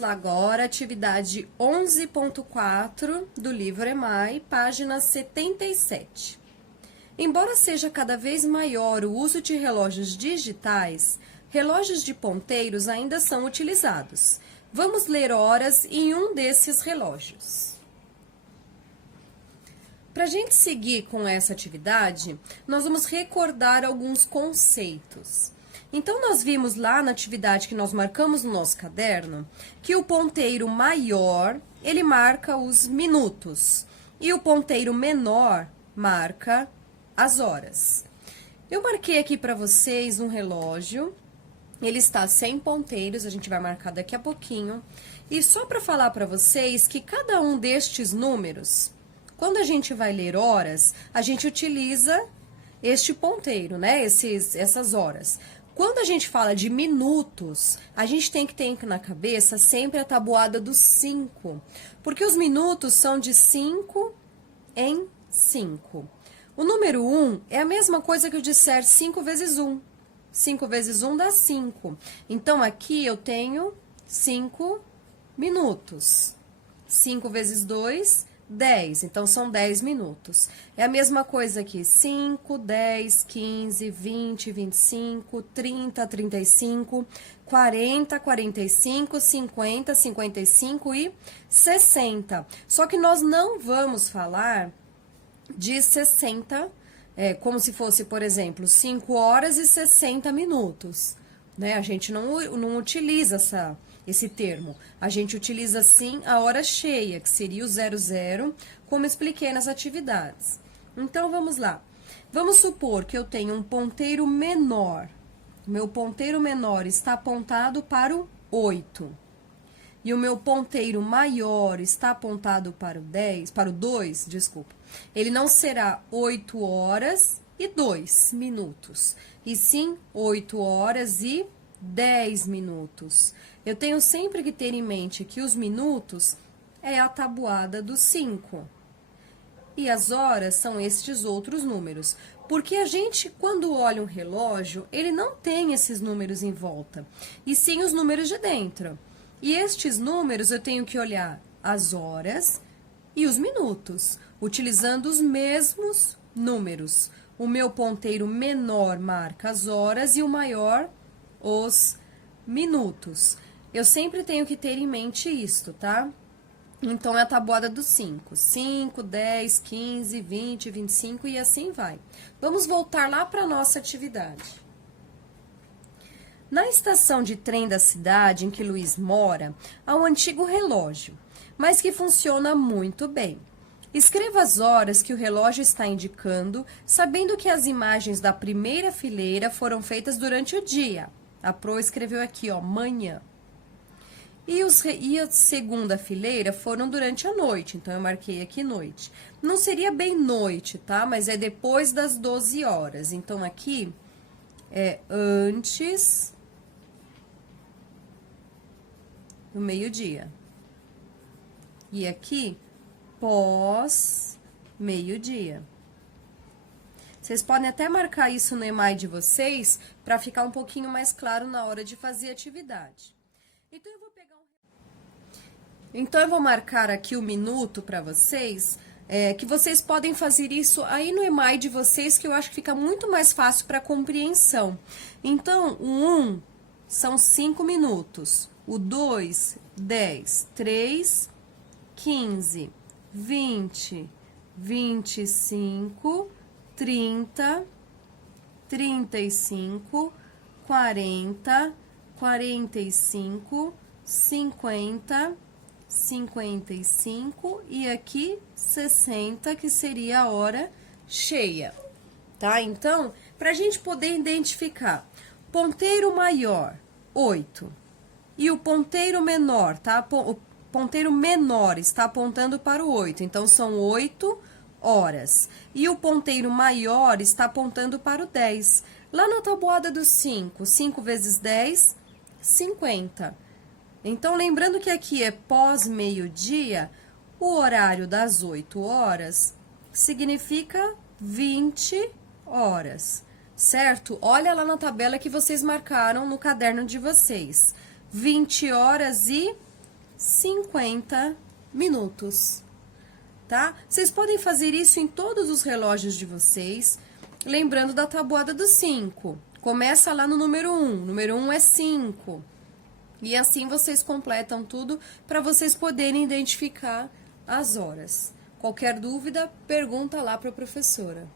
lá agora, atividade 11.4 do livro EMAI, página 77. Embora seja cada vez maior o uso de relógios digitais, relógios de ponteiros ainda são utilizados. Vamos ler horas em um desses relógios. Para a gente seguir com essa atividade, nós vamos recordar alguns conceitos. Então, nós vimos lá na atividade que nós marcamos no nosso caderno, que o ponteiro maior, ele marca os minutos, e o ponteiro menor marca as horas. Eu marquei aqui para vocês um relógio, ele está sem ponteiros, a gente vai marcar daqui a pouquinho, e só para falar para vocês que cada um destes números, quando a gente vai ler horas, a gente utiliza este ponteiro, né, essas horas. Quando a gente fala de minutos, a gente tem que ter na cabeça sempre a tabuada dos 5, porque os minutos são de 5 em 5. O número 1 é a mesma coisa que eu disser 5 vezes 1. 5 vezes 1 dá 5. Então, aqui eu tenho 5 minutos. 5 vezes 2, 10. Então, são 10 minutos. É a mesma coisa aqui. 5, 10, 15, 20, 25, 30, 35, 40, 45, 50, 55 e 60. Só que nós não vamos falar de 60, como se fosse, por exemplo, 5 horas e 60 minutos. Né? A gente não utiliza esse termo. A gente utiliza, sim, a hora cheia, que seria o 00, como expliquei nas atividades. Então, vamos lá. Vamos supor que eu tenho um ponteiro menor. Meu ponteiro menor está apontado para o 8. E o meu ponteiro maior está apontado para o 2, desculpa. Ele não será 8 horas e 2 minutos, e sim 8 horas e 10 minutos. Eu tenho sempre que ter em mente que os minutos é a tabuada dos 5. E as horas são estes outros números. Porque a gente, quando olha um relógio, ele não tem esses números em volta, e sim os números de dentro. E estes números eu tenho que olhar as horas e os minutos, utilizando os mesmos números. O meu ponteiro menor marca as horas e o maior os minutos. Eu sempre tenho que ter em mente isto, tá? Então, é a tabuada dos 5. 5, 10, 15, 20, 25 e assim vai. Vamos voltar lá para a nossa atividade. Na estação de trem da cidade em que Luiz mora, há um antigo relógio, mas que funciona muito bem. Escreva as horas que o relógio está indicando, sabendo que as imagens da primeira fileira foram feitas durante o dia. A Pro escreveu aqui, ó, manhã. E a segunda fileira foram durante a noite, então eu marquei aqui noite. Não seria bem noite, tá? Mas é depois das 12 horas. Então, aqui é antes do meio-dia. E aqui, pós meio-dia. Vocês podem até marcar isso no EMAI de vocês, para ficar um pouquinho mais claro na hora de fazer a atividade. Então, eu vou marcar aqui o minuto para vocês, que vocês podem fazer isso aí no EMAI de vocês, que eu acho que fica muito mais fácil para compreensão. Então, o 1 são 5 minutos, o 2, 10, 3, 15, 20, 25, 30, 35, 40, 45, 50, 55 e aqui 60, que seria a hora cheia, tá? Então, pra gente poder identificar, ponteiro maior, 8, e o ponteiro menor, tá? O ponteiro menor está apontando para o 8, então são 8 horas. E o ponteiro maior está apontando para o 10. Lá na tabuada dos 5, 5 vezes 10, 50. Então, lembrando que aqui é pós-meio-dia, o horário das 8 horas significa 20 horas, certo? Olha lá na tabela que vocês marcaram no caderno de vocês. 20 horas e 50 minutos, tá? Vocês podem fazer isso em todos os relógios de vocês, lembrando da tabuada dos 5. Começa lá no número 1, número 1 é 5. E assim vocês completam tudo para vocês poderem identificar as horas. Qualquer dúvida, pergunta lá para a professora.